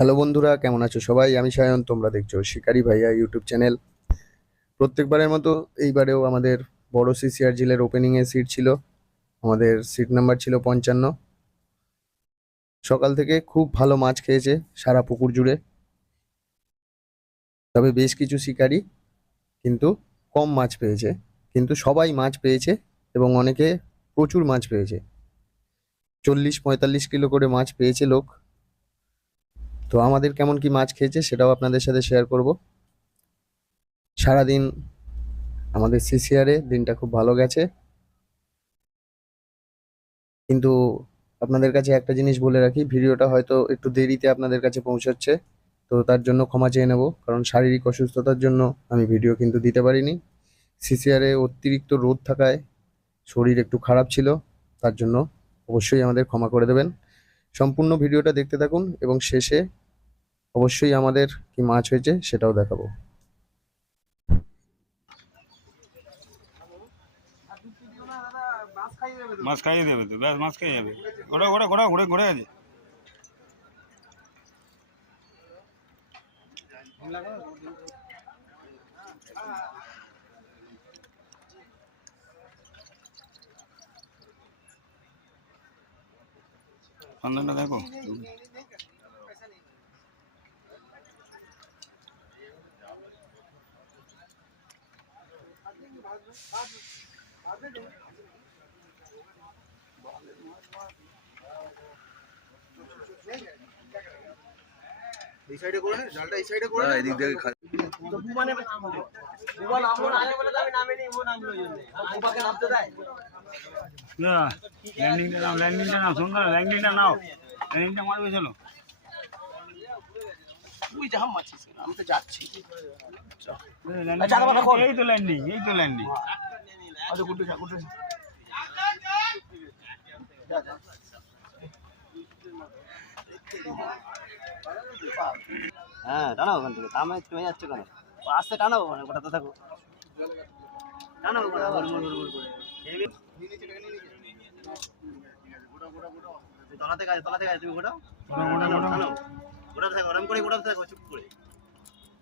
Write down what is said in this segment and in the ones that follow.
Hello বন্ধুরা, কেমন আছো সবাই? আমি সায়ন, তোমরা দেখছো শিকারি ভাইয়া ইউটিউব চ্যানেল। প্রত্যেকবারের মতো এইবারেও আমাদের বড় সিসিআর ঝিলের ওপেনিংয়ে সিট ছিল। আমাদের সিট নাম্বার ছিল 55। সকাল থেকে খুব ভালো মাছ খেয়েছে সারা পুকুর জুড়ে। তবে বেশ কিছু শিকারি কিন্তু কম মাছ পেয়েছে, কিন্তু সবাই মাছ পেয়েছে এবং অনেকে প্রচুর মাছ পেয়েছে। 40-45 কিলো করে মাছ পেয়েছে লোক। তো আমাদের কেমন কি মাছ খেয়েছে সেটাও আপনাদের সাথে শেয়ার করব। সারাদিন আমাদের সিসিআরে দিনটা খুব ভালো গেছে, কিন্তু আপনাদের কাছে একটা জিনিস বলে রাখি, ভিডিওটা হয়তো একটু দেরিতে আপনাদের কাছে পৌঁছাচ্ছে। তো তার জন্য ক্ষমা চেয়ে নেব, কারণ শারীরিক অসুস্থতার জন্য আমি ভিডিও কিন্তু দিতে পারিনি। সিসিআরে অতিরিক্ত রোদ থাকায় শরীর একটু খারাপ ছিল, তার জন্য অবশ্যই আমাদের ক্ষমা করে দেবেন। সম্পূর্ণ ভিডিওটা দেখতে থাকুন এবং শেষে অবশ্যই আমাদের কি মাছ হয়েছে সেটাও দেখাবো। মাছ খাইয়ে দেবে তো, ব্যাস মাছ খেয়ে যাবে। ঘোরা ঘোরা ঘোরা ঘুরে ঘুরে আছে। সন্ধানটা দেখো। এই সাইডে করে নে, জালটা এই সাইডে করে নে, এদিক থেকে খা। তো বুমানে বুবা নামলো না আগে বলে আমি নামেনি, ও নামলো জন্য আর বুবাকে নামতে দেয় না, ল্যান্ডিংটা নাও, সুন্দর ল্যান্ডিংটা নাও, ল্যান্ডিংটা মারবে চলো। তুই যা মাছিস, আমি তো যাচ্ছি। এই তো ল্যান্ডিং, এই তো ল্যান্ডিং। আচ্ছা গুড্ডু যা, গুড্ডু যা যা। হ্যাঁ টানাও ওখান থেকে, তামে তুমি যাচ্ছ কেন? আস্তে টানাও, মানে গোটাতে থাকো, টানাও গোটা গোল গোল গোল করে তলাতে কাজ, তলাতে কাজ, তুমি গোটাও টানাও, গোটাতে থাকো, ওরম করে গোটাতে থাকো, চুপ করে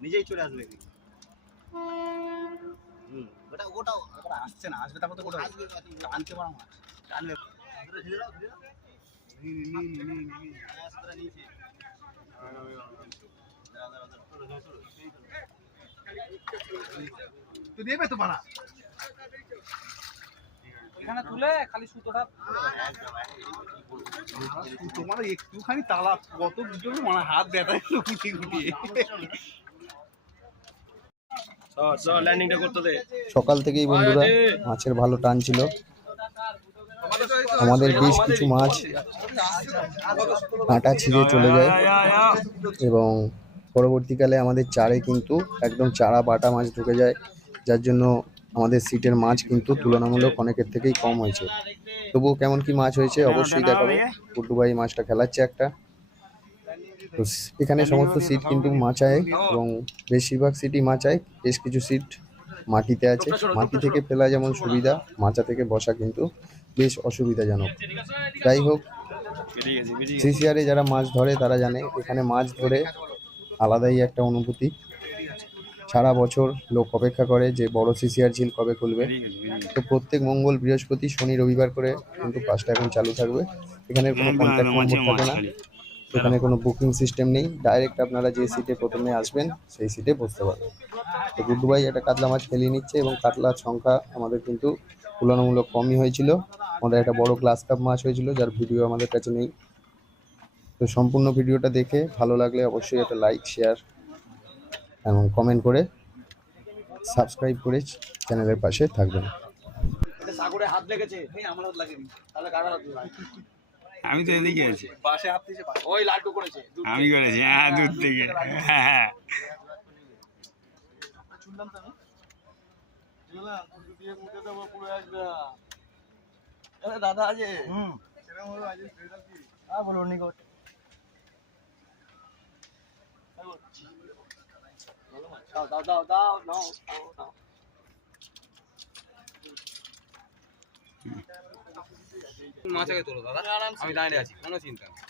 নিজেই চলে আসবে। ওটা ওটাও ওটা আসছে না, আসবে তারপর তো ওটা আসবে, টানতে পারো না, টানবে ধরে ঢেলে দাও, ঢেলে দাও, তুই দেবে তো বানা এখানে তুলে খালি সুতোটা তোমার একটুখানি তালা কত জোর মানে হাত ব্যথা গুটি গুটিয়ে ল্যান্ডিংটা করতে দে। সকাল থেকেই বন্ধুরা মাছের ভালো টান ছিল। আমাদের বেশ কিছু মাছ কাঁটা ছিঁড়ে চলে যায় এবং পরবর্তীকালে আমাদের চারে কিন্তু একদম চারা বাটা মাছ ঢুকে যায়, যার জন্য আমাদের সিটের মাছ কিন্তু তুলনামূলক অনেকের থেকেই কম হয়েছে। তবুও কেমন কি মাছ হয়েছে অবশ্যই দেখাবো। গুড্ডু ভাই মাছটা খেলাচ্ছে একটা। তো এখানে সমস্ত সিট কিন্তু মাচায় এবং বেশিরভাগ সিটই মাচায়, বেশ কিছু সিট মাটিতে আছে। মাটি থেকে ফেলা যেমন সুবিধা, মাচা থেকে বসা কিন্তু বেশ অসুবিধাজনক। যাই হোক, সিসিআরে যারা মাছ ধরে তারা জানে এখানে মাছ ধরে আলাদাই একটা অনুভূতি। সারা বছর লোক অপেক্ষা করে যে বড় সিসিআর ঝিল কবে খুলবে। তো প্রত্যেক মঙ্গল, বৃহস্পতি, শনি, রবিবার করে কিন্তু পাঁচটা এখন চালু থাকবে। এখানে কোনো কন্ট্যাক্ট নম্বর থাকে না, এখানে কোনো বুকিং সিস্টেম নেই, ডাইরেক্ট আপনারা যে সিটে প্রথমে আসবেন সেই সিটে বসতে পারবেন। তো গুড্ডু ভাই একটা কাতলা মাছ খেলিয়ে নিচ্ছে এবং কাতলার সংখ্যা আমাদের কিন্তু তুলনামূলক কমই হয়েছিল। আমাদের একটা বড় গ্লাস কাপ মাছ হয়েছিল, যার ভিডিও আমাদের কাছে নেই। তো সম্পূর্ণ ভিডিওটা দেখে ভালো লাগলে অবশ্যই একটা লাইক, শেয়ার এবং কমেন্ট করে সাবস্ক্রাইব করে চ্যানেলের পাশে থাকবেন। সাগরে হাত লেগেছে, আমার হাত লাগেনি, তাহলে কার হাত লাগে? আমি তো এদিকে আছি, পাশে হাত দিয়েছে, ওই লাড্ডু করেছে, আমি করেছি। হ্যাঁ, দূর থেকে। হ্যাঁ শুনলাম তো আমি শুনলাম কুড়ি দিয়ে মুখে দেবো পুরো একটা। আরে দাদা আছে, সেরকম হলো আজ স্পেশাল কি? হ্যাঁ বলো নিকট, দাও দাও দাও দাও নাও নাও নাও। মাছ আগে তোলো দাদা, আমি দাঁড়িয়ে আছি, কোনো চিন্তা নেই।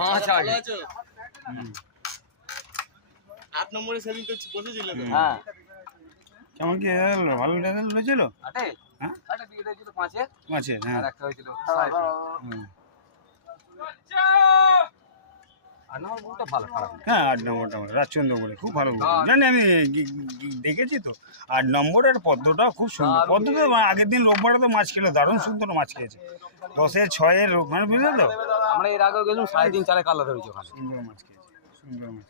মাছ আগে 8 নম্বরে সেদিন তো বসেছিল তো। হ্যাঁ কেমন কি রেজাল্ট? ভালো রেজাল্ট হয়েছিল? আটে হ্যাঁ? আটে দিয়ে দিয়েছিল 5-এর মাছের, হ্যাঁ। আর একটা হয়েছিল 6-এর। হুম। আর না বলটা ভালো খারাপ না। হ্যাঁ 8 নম্বরটা রাজচন্দ্রপুরে খুব ভালো বল। জানি আমি দেখেছি তো। 8 নম্বর আর পদ্মটা খুব সুন্দর। পদ্ম তো আগের দিন রোববারে তো মাছ খেলো, দারুণ সুন্দর মাছ খেয়েছে। 10-এর 6-এর মানে বুঝলে তো? আমরা এর আগেও গেলাম 3.5-4 কালা ধরেছি ওখানে। সুন্দর মাছ খেয়েছে, সুন্দর মাছ।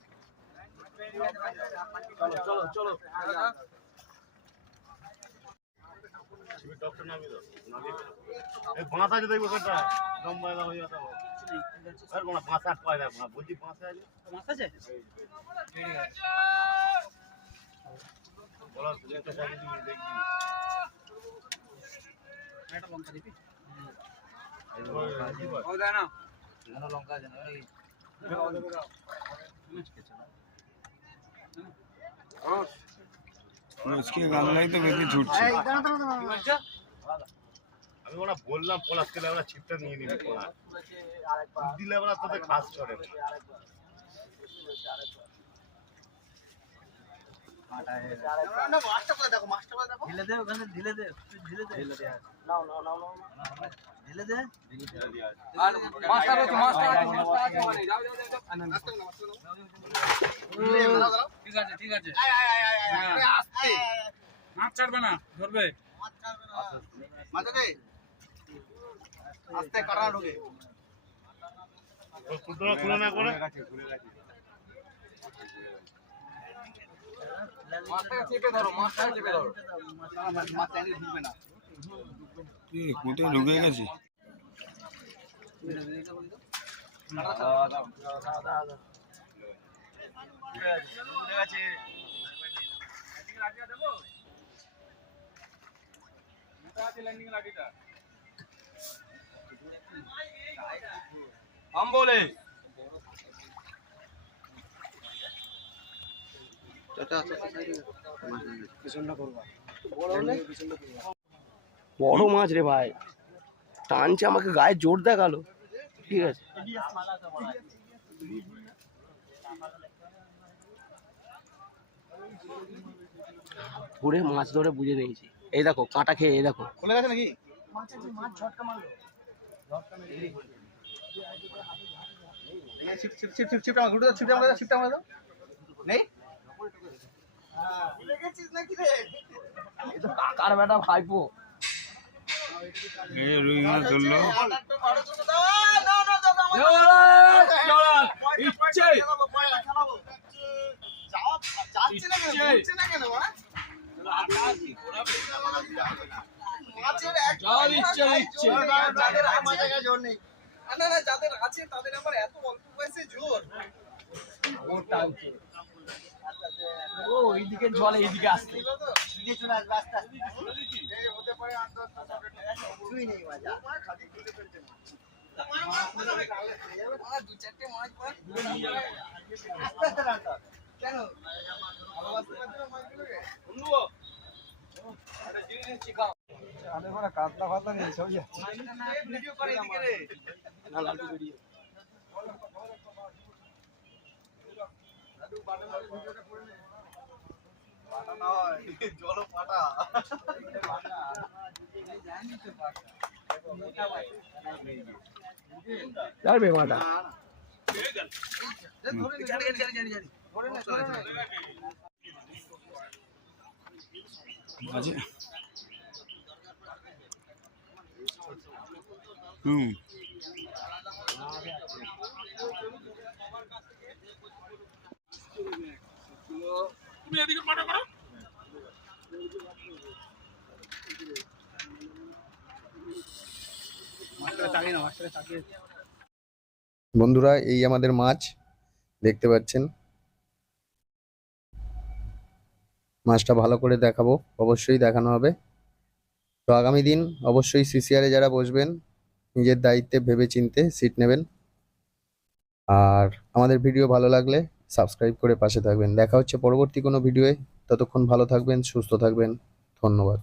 চলো এই বাঁশ আছে দেখবো সেটা লম্বা হয়ে যাবে আর কোন বাঁশ আর পায় না বলছি বাঁশ আছে বলা যেটা সাইড দিয়ে দেখবি এটা লঙ্কা দিবি ও দাও না জানো লঙ্কা জানো এই আজকে গামলাই তো বেশি ছুটছে। আমি ওরা বললাম পলাশ কেলে ওরা ছিপটা নিয়ে নিবি পলাশ দিলে ওরা তোদের খাস করে ঠিক আছে মাছ ছাড়বে না ধরবে আস্তে কাটা ঢোকে কুতরা খুলে না করে মাছটাকে চেপে ধরো মাছটাকে চেপে ধরো মাছ চাইলে ঢুকবে না কোথায় ঢুকে গেছি? हम बोले বড় মাছ রে ভাই, টানছে আমাকে, গায়ে জোর দেখালো। ঠিক আছে, ধরে মাছ ধরে বুঝে নিয়েছি। এই দেখো কাঁটা খেয়ে, এই দেখো খুলে গেছে নাকি কাকার বেটা ভাইপো। এই রুই মাছ ধরলো। যাদের আছে তাদের আবার এত অল্প বয়সে জোর ও এইদিকে জলে এইদিকে আসছে। কাতলা ফাতলা নেই, সব যাচ্ছে। জল পাটা যাবে মাটা। আছে। হুম। তুমি এদিকে পাটা করো। বন্ধুরা, এই আমাদের মাছ দেখতে পাচ্ছেন। মাছটা ভালো করে দেখাবো, অবশ্যই দেখানো হবে। তো আগামী দিন অবশ্যই সিসিআরে যারা বসবেন নিজের দায়িত্বে ভেবে চিনতে সিট নেবেন। আর আমাদের ভিডিও ভালো লাগলে সাবস্ক্রাইব করে পাশে থাকবেন। দেখা হচ্ছে পরবর্তী কোনো ভিডিওয়ে। ততক্ষণ ভালো থাকবেন, সুস্থ থাকবেন। ধন্যবাদ।